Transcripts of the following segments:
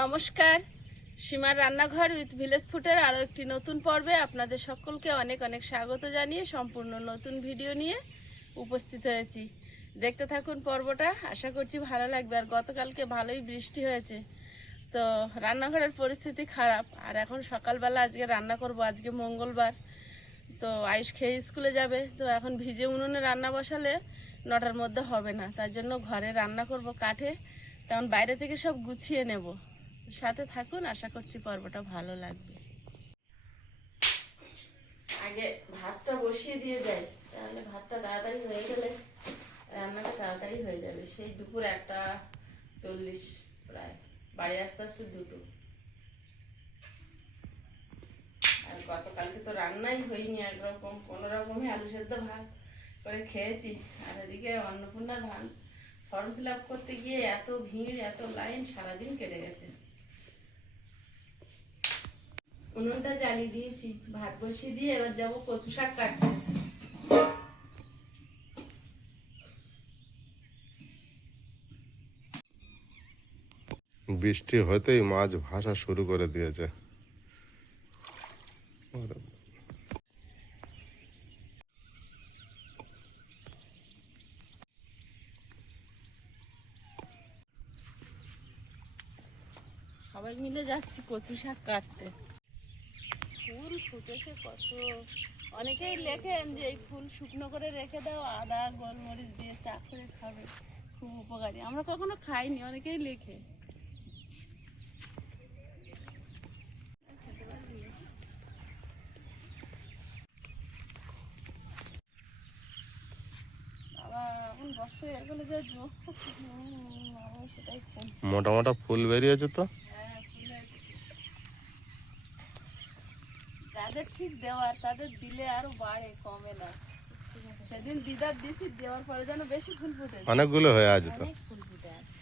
নমস্কার, সীমার রান্নাঘর উইথ ভিলেজ ফুডের আরও একটি নতুন পর্বে আপনাদের সকলকে অনেক অনেক স্বাগত জানিয়ে সম্পূর্ণ নতুন ভিডিও নিয়ে উপস্থিত হয়েছি। দেখতে থাকুন পর্বটা, আশা করছি ভালো লাগবে। আর গতকালকে ভালোই বৃষ্টি হয়েছে, তো রান্নাঘরের পরিস্থিতি খারাপ। আর এখন সকালবেলা আজকে রান্না করব, আজকে মঙ্গলবার, তো আয়ুষ খেয়ে স্কুলে যাবে। তো এখন ভিজে উনুনে রান্না বসালে 9টার মধ্যে হবে না, তার জন্য ঘরে রান্না করব কাঠে। তখন বাইরে থেকে সব গুছিয়ে নেব। সাথে থাকুন, আশা করছি পর্বটা ভালো লাগবে। আগে ভাতটা বসিয়ে দিয়ে যাই, তাহলে ভাতটা তাড়াতাড়ি হয়ে গেলে রান্নাটা তাড়াতাড়ি হয়ে যাবে। সেই দুপুর 1:40 প্রায়, বাড়ি আসতে আসতে 2টো। আর গতকালকে তো রান্নাই হয়নি, একরকম কোনোরকমই আলু সেদ্ধ ভাত করে খেয়েছি। আর এদিকে অন্নপূর্ণার ফর্ম ফিল আপ করতে গিয়ে এত ভিড়, এত লাইন, সারাদিন কেটে গেছে। উনুনটা জ্বালিয়ে দিয়েছি, ভাত বসিয়ে দিয়ে এবার যাবো কচু শাক কাটতে। বৃষ্টি হতেই মাছ ভাসা শুরু করে দিয়েছে। সবাই মিলে যাচ্ছি কচু শাক কাটতে। ফুল ফুটেছে কত। অনেকেই লেখেন যে এই ফুল শুকনো করে রেখে দাও, আদা গোলমরিচ দিয়ে চা করে খাবে, খুব উপকারী। আমরা কখনো খাইনি, অনেকেই লেখে। মোটা মোটা ফুল বেরিয়েছে তো। যাদের ঠিক দেওয়া তাদের দিলে আরো বাড়ে, কমে না। সেদিন দিদার দিছি, দেওয়ার পরে যেন বেশি ফুল ফুটেছে, অনেকগুলো হয়ে আছে তো। অনেক ফুল ফুটে আছে।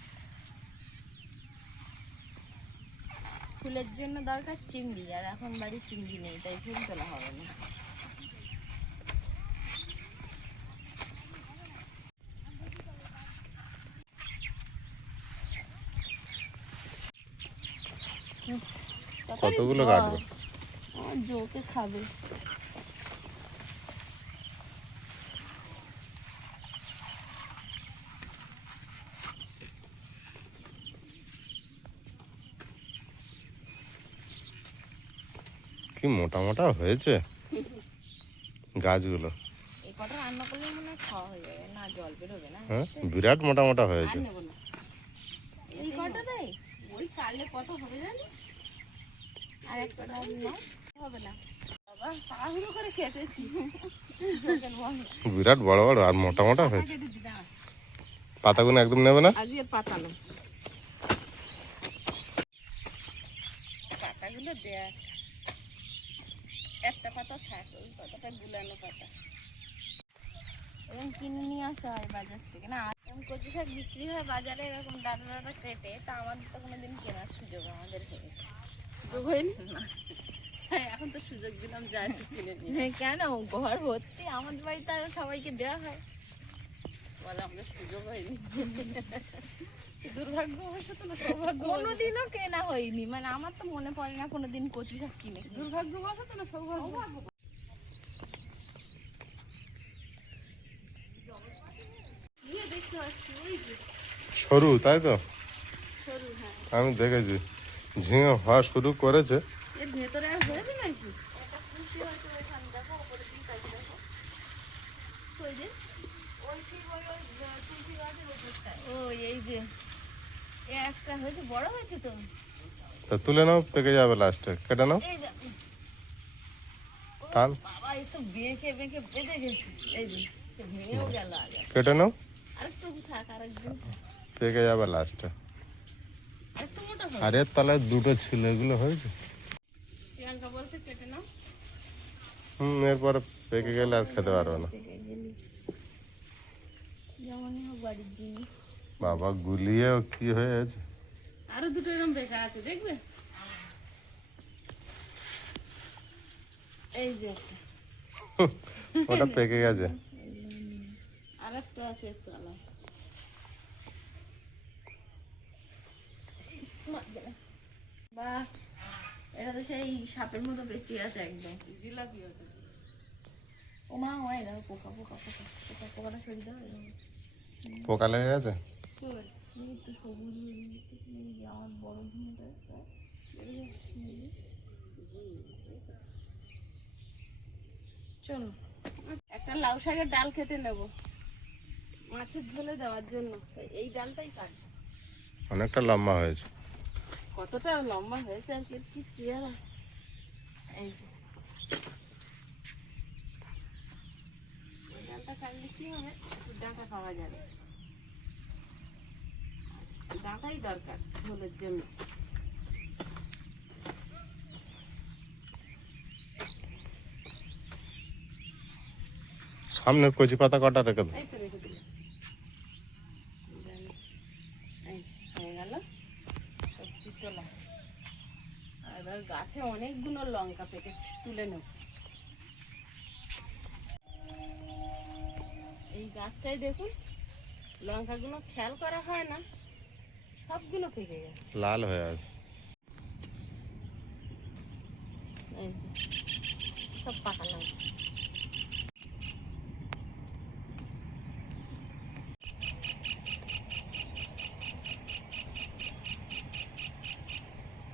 ফুলের জন্য দরকার চিংড়ি, আর এখন বাড়ি চিংড়ি নেই, তাই ফুল তোলা হবে না। কতগুলো কাটবো? জোকে খাবে। কি মোটা মোটা হয়েছে গাছগুলো। এই কটা রান্না করলে মনে হয় খাওয়া হয়ে যাবে, না জল বেরোবে না। হ্যাঁ, বিরাট মোটা মোটা আর হয়েছে। নেবো না, এই কটা দেয়। ওই কাটলে কত হবে জানি, আর এক কটা হবে না। বাবা তাড়াহুড়ো করে কেটেছি। বিরাট বড় বড় আর মোটা মোটা হয়েছে। পাতাগুলো একদম নেবে না। আজকের পাতা নেই, পাতাগুলো দেয়া একটা পাতা থাকে, ওই পাতাটা গুলানো পাতা। এরকম কিনে নিয়ে আসা হয় বাজার থেকে। না এরকম কচু শাক বিক্রি হয় বাজারে, এরকম ডাটা ডাটা কেটে। তা আমাদের তো কোনোদিন কেনার সুযোগ আমাদের সুযোগ হয়নি না। হ্যাঁ, এখন তো সুযোগ দিলাম, যা একটু কিনে নিই। হ্যাঁ, কেন ঘর ভর্তি, আমাদের বাড়িতে আরো সবাইকে দেওয়া হয়, বলে আমাদের সুযোগ হয়নি। দুর্ভাগ্যবশত না সৌভাগ্য, কোনোদিনও কেনা হয়নি। মানে আমার তো মনে পড়ে না কোনোদিন কচু শাক কিনে। দুর্ভাগ্যবশত না সৌভাগ্য। সরু তাই তো, সরু, হ্যাঁ। আমি দেখেছি ঝিঙে হওয়া শুরু করেছে। এর ভেতরে আর হয়েছে নাকি? ও এই যে একটা হয়েছে, বড় হয়েছে তো। তা তুলে নাও, পেকে যাবে লাস্টে, কেটে নাও। এই যে টান, বাবা, এই তো বেঁকে বেঁকে বেঁধে গেছে। এই যে সে ভেঙেও গেল আগে। কেটে নাও, আরেকটু থাক, আরেকদিন পেকে যাবে লাস্টে। আরেকটু মোটা হবে। আর এর তলায় দুটো ছিল, এগুলো হয়েছে। প্রিয়াঙ্কা বলছে কেটে নাও। এরপরে পেকে গেলে আর খেতে পারবে না। যেমনই হোক বাড়ির জিনিস। বাবা গুলিয়েও কি হয়েছে। আরো দুটো এরকম বেঁকা আছে, দেখবে। এই যে একটা, ওটা পেকে গেছে। আর একটা আছে একটু আলাদা। বা এটা তো সেই সাপের মতো বেঁচে আছে একদম জিলাপি আছে। ও মা হয় না, পোকা পোকা পোকা পোকা পোকাটা সরিয়ে দাও। পোকা লেগে গেছে। একটু সবুজ আমার বড় ঝুমটা চলো একটা লাউ শাকের ডাল কেটে নেব মাছের ঝোলে দেওয়ার জন্য। এই ডালটাই কাট। অনেকটা লম্বা হয়েছে। কতটা লম্বা হয়েছে আর কি চেহারা। এই যে এই ডালটা কাটলে কি হবে, একটু ডাঁটা পাওয়া যাবে। ডাঁটাই দরকার ঝোলের জন্য। সামনের কচি পাতা কটা রেখে দাও। এই তো রেখে দিলাম। এই হয়ে গেল সবজি তোলা। এবার গাছে অনেকগুলো লঙ্কা পেকেছে, তুলে নেব। এই গাছটাই দেখুন, লঙ্কাগুলো খেয়াল করা হয় না, সবগুলো পেকে গেছে। লাল হয়ে আছে। এই যে সব পাকা লঙ্কা।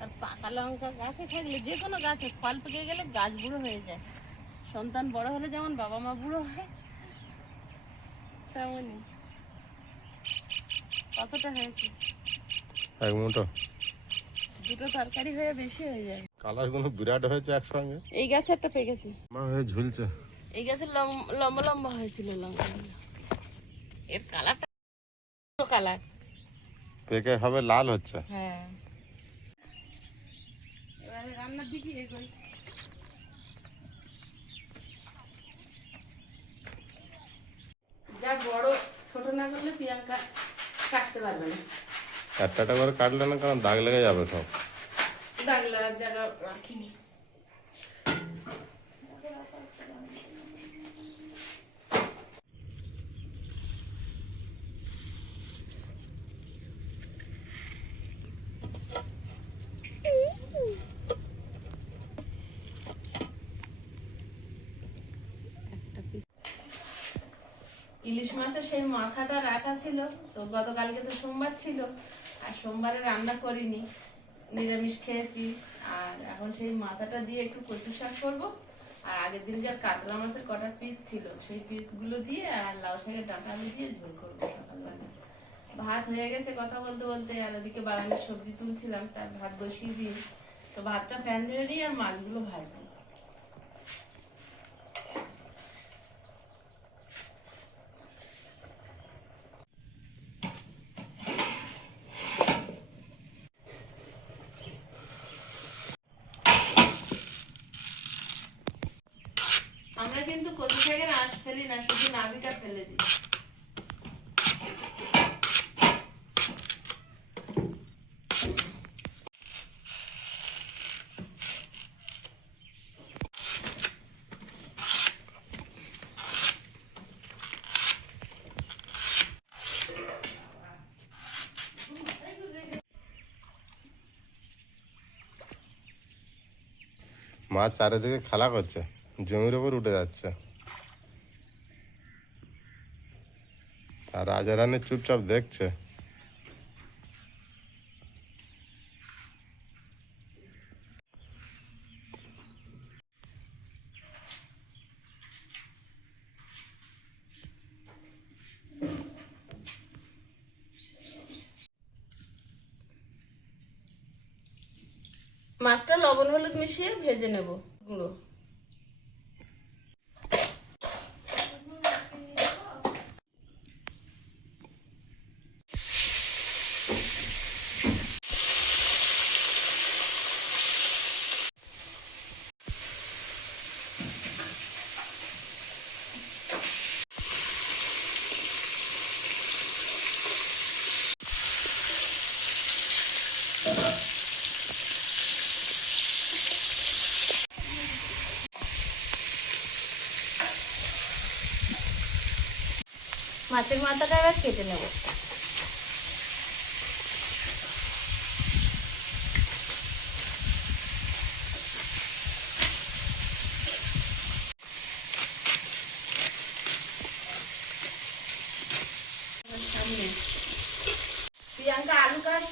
আর পাকা লঙ্কা গাছে থাকলে, যে কোনো গাছে ফল পেকে গেলে গাছ বুড়ো হয়ে যায়। সন্তান বড় হলে যেমন বাবা মা বুড়ো হয়, তেমনই। কতটা হয়েছে? এক মুঠো। দুটো তরকারি হয়ে বেশি হয়ে যায়। কালার গুলো বিরাট হয়েছে একসঙ্গে। এই গাছে একটা পেকেছে। মা হয়ে ঝুলছে। এই গাছে লম্বা লম্বা হয়েছিল লঙ্কাগুলো। এর কালারটা কালার পেকে হবে লাল হচ্ছে। হ্যাঁ। এবারে রান্নার দিকে এগোই। যা বড় ছোট না করলে প্রিয়াঙ্কা কাটতে পারবে না। একটা করে কাটলে না, কারণ দাগ লেগে যাবে সব। দাগ লাগার জায়গা রাখিনি। ইলিশ মাছের সেই মাথাটা রাখা ছিল, তো গতকালকে তো সোমবার ছিল, আর সোমবারে রান্না করিনি, নিরামিষ খেয়েছি। আর এখন সেই মাথাটা দিয়ে একটু কচু শাক করবো। আর আগের দিনকার কাতলা মাছের কটা পিস ছিল, সেই পিসগুলো দিয়ে আর লাউ শাকের ডাঁটা আলু দিয়ে ঝোল করবো সকালবেলা। ভাত হয়ে গেছে কথা বলতে বলতে, আর ওদিকে বাগানের সবজি তুলছিলাম, তার ভাত বসিয়ে দিই। তো ভাতটা প্যান ধরে দিই আর মাছগুলো ভাজবো। আমরা কিন্তু কচু শাকের আঁশ ফেলি না, শুধু নাভিটা ফেলে দিই। মাছ চারিদিকে খেলা করছে, জমির ওপর উঠে যাচ্ছে। আর রাজা রানী চুপচাপ দেখছে। মাছটা লবণ হলুদ মিশিয়ে ভেজে নেব গুঁড়ো। মাছের মাথাটা এবার কেটে নেব।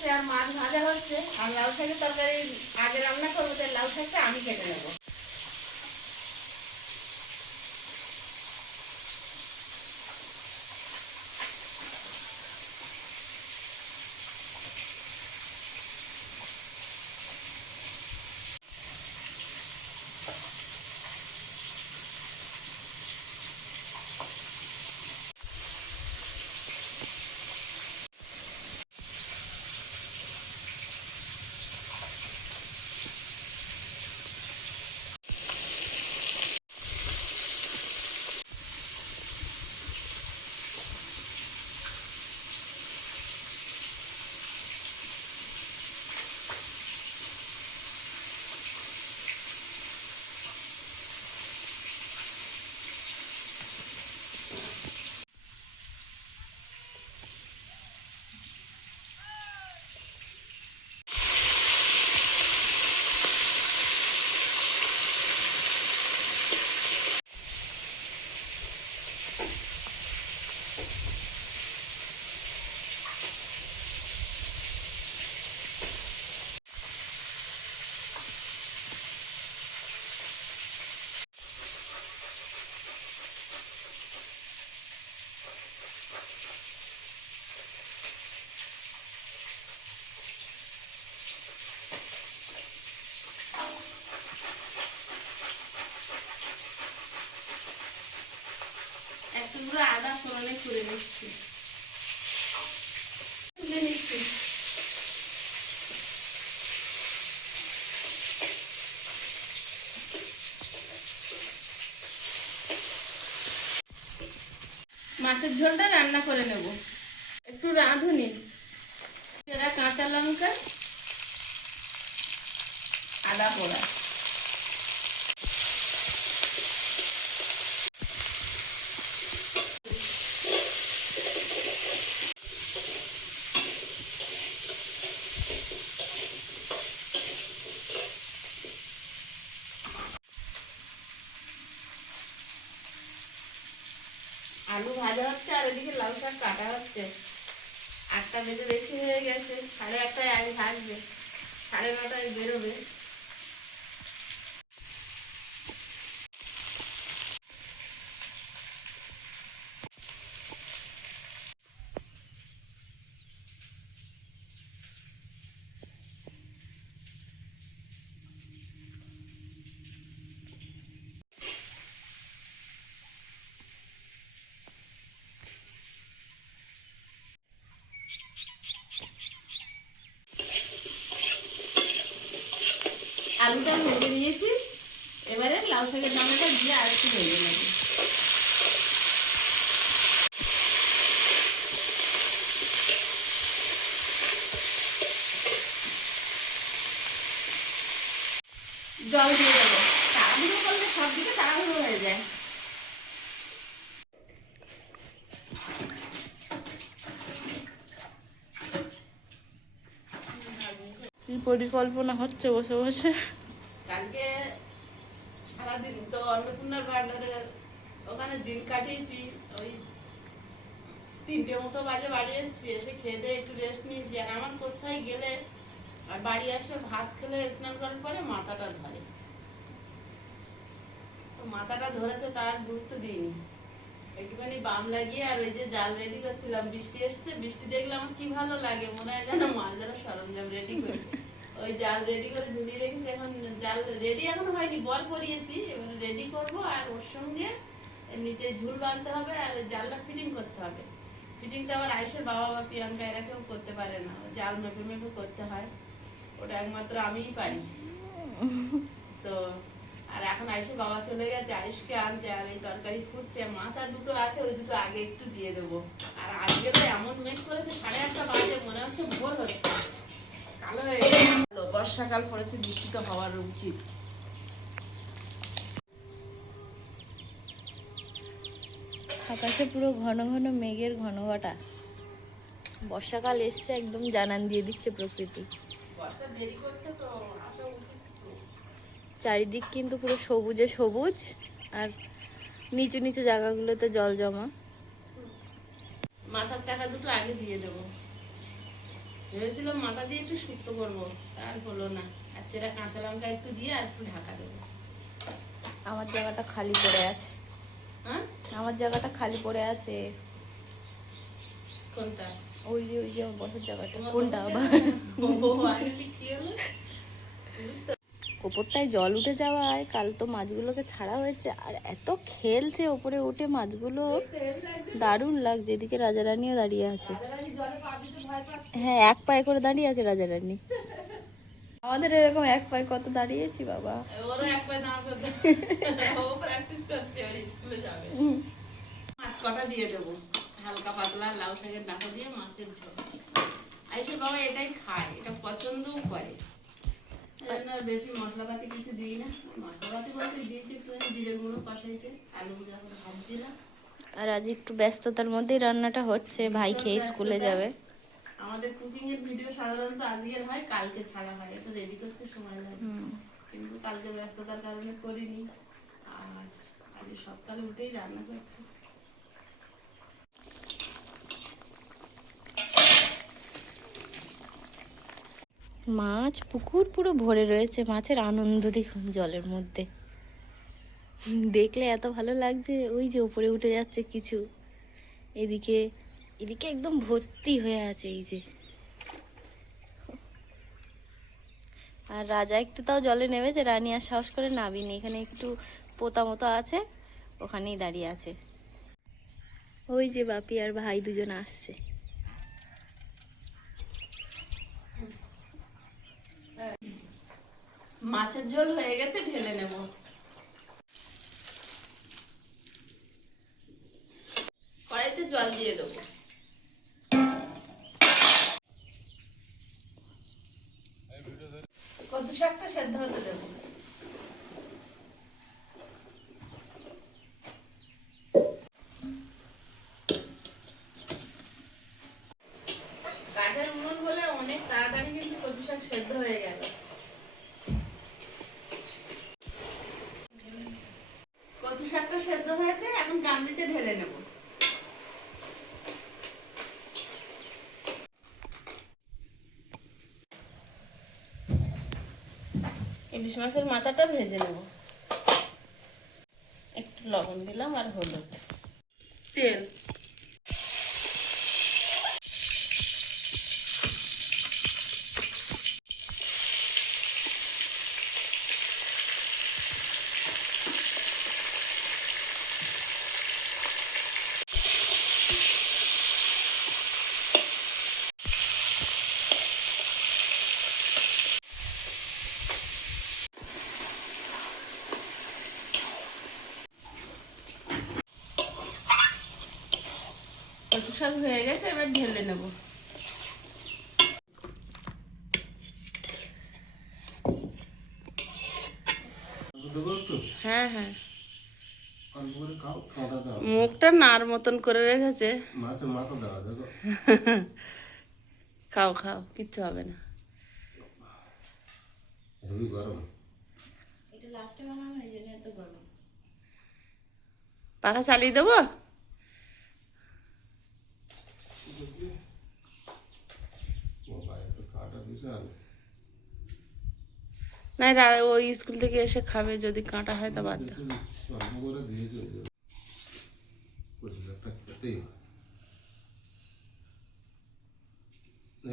হচ্ছে আর মাছ ভাজা হচ্ছে। আর লাউ শাকের তরকারি আগে রান্না করবো, তাই লাউ শাকটা আমি কেটে নেবো। একটু করে আদা ফোড়নে করে নিচ্ছি, তুলে নিচ্ছি। মাছের ঝোলটা রান্না করে নেব। একটু রাঁধুনি, এরা কাঁচা লঙ্কা, আদা পোড়া, আলু ভাজা হচ্ছে আর এদিকে লাউ শাক কাটা হচ্ছে। 8টা বেজে বেশি হয়ে গেছে, 8:30টায় আগে ভাজবে, 9:30টায় বেরোবে। আলুটা ভেজে নিয়েছি, এবারে লাউ শাকের দানাটা দিয়ে আর একটু ভেজে নেব। জল দিয়ে দেবো, তাড়াহুড়ো করলে সব দিকে তাড়াহুড়ো হয়ে যায়। কি পরিকল্পনা হচ্ছে বসে বসে। কালকে সারাদিন তো অন্নপূর্ণার ভান্ডারের ওখানে দিন কাটিয়েছি। ওই 3টে মতো বাজে বাড়ি এসেছি, এসে খেয়ে দিয়ে একটু রেস্ট নিয়েছি। আর আমার কোথায় গেলে আর বাড়ি আসে ভাত খেলে স্নান করার পরে মাথাটা ধরে, তো মাথাটা ধরেছে তার গুরুত্ব দিইনি। একটুখানি বাম লাগিয়ে আর ওই যে জাল রেডি করছিলাম, বৃষ্টি এসছে, বৃষ্টি দেখলে আমার কি ভালো লাগে, মনে হয় যেন মাছ ধরার সরঞ্জাম রেডি করি। ওই জাল রেডি করে ঝুলিয়ে রেখেছি, এখন জাল রেডি এখন হয়নি, বল পরিয়েছি, এবার রেডি করব। আর ওর সঙ্গে নিচে ঝুল বাঁধতে হবে আর ওই জালটা ফিটিং করতে হবে। ফিটিংটা আবার আয়ুষের বাবা বা প্রিয়াঙ্কা এরা কেউ করতে পারে না, জাল মেপে মেপে করতে হয়, ওটা একমাত্র আমিই পারি। তো আর এখন আয়ুষের বাবা চলে গেছে আয়ুষকে আনতে, আর এই তরকারি ফুটছে, মাথা দুটো আছে, ওই দুটো আগে একটু দিয়ে দেবো। আর আজকে তো এমন মেঘ করেছে, 8:30 বাজে, মনে হচ্ছে ভোর হচ্ছে, কালো হয়ে গেছে। বর্ষাকাল পড়েছে, বৃষ্টি তো হওয়ার উচিত। আকাশে পুরো ঘন ঘন মেঘের ঘনঘটা, বর্ষাকাল এসছে, একদম জানান দিয়ে দিচ্ছে প্রকৃতি। বর্ষা দেরি করছে তো আসা উচিত। চারিদিক কিন্তু পুরো সবুজে সবুজ, আর নিচু নিচু জায়গাগুলোতে জল জমা। মাথার চাকা দুটো আগে দিয়ে দেবো, ভেবেছিলাম মাথা দিয়ে একটু শুক্তো করবো, আর হলো না। আর চেরা কাঁচা লঙ্কা একটু দিয়ে আর একটু ঢাকা দেবো। আমার জায়গাটা খালি পড়ে আছে। হ্যাঁ, আমার জায়গাটা খালি পড়ে আছে। কোনটা? ওই যে আমার বসার জায়গাটা। তোমার কোনটা বসার আবার? জায়গা? ও, আসলে কি হলো? ওপরটায় জল উঠে যাওয়ায় কাল তো মাছগুলোকে ছাড়া হয়েছে, আর এত খেলছে ওপরে উঠে মাছগুলো, দারুণ লাগছে। এদিকে রাজারানীও দাঁড়িয়ে আছে। হ্যাঁ, এক পায়ে করে দাঁড়িয়ে আছে রাজারানী। আমাদের এরকম এক পায়ে কত দাঁড়িয়েছি বাবা। ওরও এক পায়ে দাঁড় করতে, ও প্র্যাকটিস করছে, ওর স্কুলে যাবে। মাছ কটা দিয়ে দেবো, হালকা পাতলা লাউ শাকের ডাঁটা দিয়ে মাছের ঝোল। আইসে বাবা এটাই খায়, এটা পছন্দও করে। এই জন্য আর বেশি মশলাপাতি কিছু দিই না। মশলাপাতি বলতে দিয়েছি একটু জিরে গুঁড়ো কষাইতে, আলু যখন ভাজছিলাম। আর আজ একটু ব্যস্ততার মধ্যেই রান্নাটা হচ্ছে, ভাই খেয়ে স্কুলে যাবে। আমাদের কুকিং এর ভিডিও সাধারণত আজকের হয়, কালকে ছাড়া হয়, এটা রেডি করতে সময় লাগে। কিন্তু কালকে ব্যস্ততার কারণে করিনি, আর আজ সকালে উঠেই রান্না করছি। মাছ পুকুর পুরো ভরে রয়েছে, মাছের আনন্দ দেখুন জলের মধ্যে। দেখলে এত ভালো লাগছে। ওই যে উপরে উঠে যাচ্ছে কিছু, এদিকে এদিকে একদম ভর্তি হয়ে আছে এই যে। আর রাজা একটু তাও জলে নেমেছে, রানী আর সাহস করে নামিনি। এখানে একটু পোতা মতো আছে, ওখানেই দাঁড়িয়ে আছে। ওই যে বাপি আর ভাই দুজন আসছে। মাছের ঝোল হয়ে গেছে, ঢেলে নেব। কড়াইতে জল দিয়ে দেবো। কচু শাকটা সেদ্ধ হতে দেবো। কাঠের উনুন বলে অনেক তাড়াতাড়ি কিন্তু কচু শাক সেদ্ধ হয়ে গেল। কচু শাকটা সেদ্ধ হয়েছে, এখন গামলিতে ঢেলে নেব। ইলিশ মাছের মাথাটা ভেজে নেব। একটু লবণ দিলাম আর হলুদ, তেল। কচু শাক হয়ে গেছে, এবার ঢেলে নেব। হ্যাঁ হ্যাঁ, মুখটা নার মতন করে রেখেছে। খাও খাও, কিচ্ছু হবে না। এটা লাস্টে বানানো, এই জন্য এত গরম। পাখা চালিয়ে দেবো। না, ওই স্কুল থেকে এসে খাবে, যদি কাঁটা হয় তা বাদ দাও।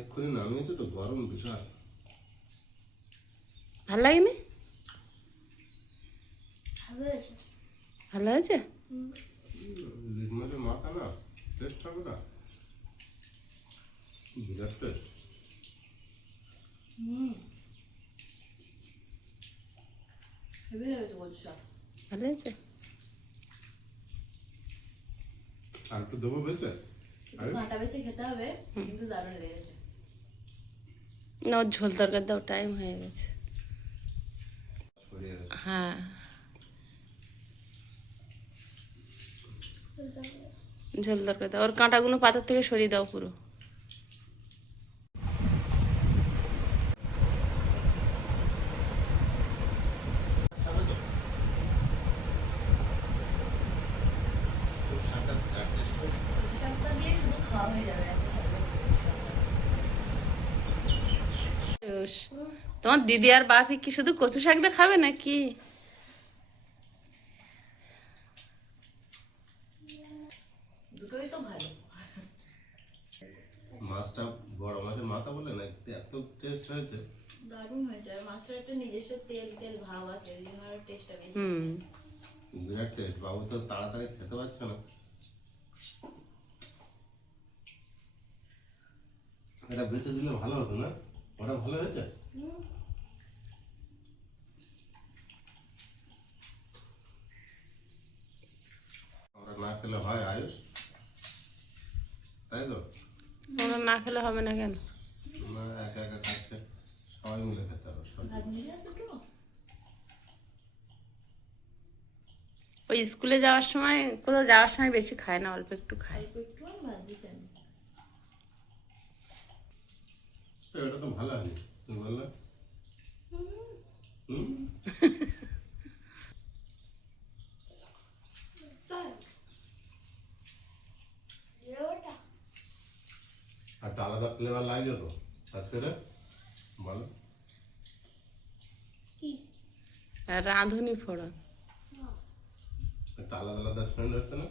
এক্ষুনি নামিয়েছে তো, গরম বিশাল। ভাল লাগেনি? ভালো হয়েছে। ইলিশ মাছের মাথা না, টেস্ট হবে না, বিরাট টেস্ট। ভালো হয়েছে। আর একটু দেবো বেঁচে, কাঁটা বেছে খেতে হবে, কিন্তু দারুণ লেগেছে। না, ওর ঝোল তরকারি দাও, টাইম হয়ে গেছে। হ্যাঁ, ঝোল তরকারি দাও, ওর কাঁটাগুলো পাতার থেকে সরিয়ে দাও পুরো। শাকটা দিয়ে শুধু খাওয়া হয়ে যাবে। আয়ুষ, তোমার দিদি আর বাপি কি শুধু কচু শাক দিয়ে খাবে নাকি? দুটোই তো ভালো। মাছটা বড় মাছের মাথা বলে না, এত টেস্ট হয়েছে। দারুণ হয়েছে, আর মাছটার একটা নিজস্ব তেল তেল ভাব আছে, ওই জন্য আরো টেস্টটা বেশি। বিরাট টেস্ট। বাবু তো তাড়াতাড়ি খেতে পারছে না। এটা বেঁচে দিলে ভালো হতো না? ওটা ভালো হয়েছে। আমরা না খেলে হয় আয়ুষ, তাই তো? ওরা না খেলে হবে না কেন? না, একা একা খাচ্ছে, সবাই মিলে খেতে হবে। ভাত নিয়ে আসো দুটো? ওই স্কুলে যাওয়ার সময়, কোথাও যাওয়ার সময় বেশি খায় না, অল্প একটু খায়। অল্প একটু আর ভাত দিতে আমি। তো এটা তো ভালো হয়নি, তুমি বললে। আর একটা আলাদা ফ্লেভার লাগছে তো আজকে রে, বলো। আর রাঁধুনি ফোড়ন। একটা আলাদা আলাদা স্মেল হচ্ছে না?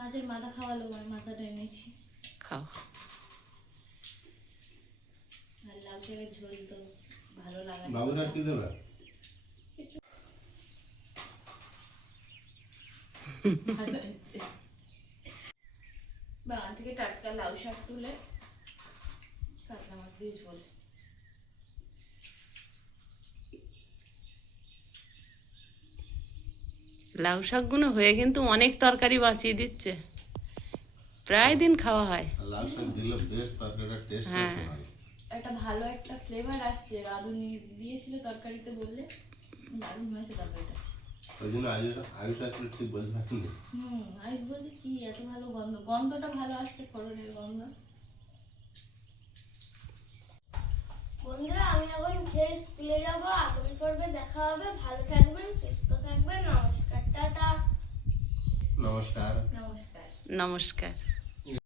মাছের মাথা খাওয়ালো, আমি মাথাটা এনেছি। খাও। আর লাউ শাকের ঝোল তো ভালো লাগে। বাবুরা কি দেবে? ভালো হচ্ছে। বাগান থেকে টাটকা লাউ শাক তুলে কাতলা মাছ দিয়ে ঝোল। লাউ শাকগুলো হয়ে কিন্তু অনেক তরকারি বাঁচিয়ে দিচ্ছে, প্রায় দিন খাওয়া হয়। আর লাউ শাক দিলে বেশ তরকারিটা টেস্ট হচ্ছে ভালো। একটা ভালো একটা ফ্লেভার আসছে, রাঁধুনি দিয়েছিল তরকারিতে, বললে দারুণ হয়েছে তরকারিটা। ওই জন্য আয়ুষ আসলে ঠিক বলতে পারিনি। আয়ুষ বলছে কি এত ভালো গন্ধ, গন্ধটা ভালো আসছে, ফোড়নের গন্ধ। বন্ধুরা, আমি এখন খেয়ে স্কুলে যাব। আগামী পর্বে দেখা হবে। ভালো থাকবেন, সুস্থ থাকবেন। নমস্কার, টাটা। নমস্কার। নমস্কার। নমস্কার।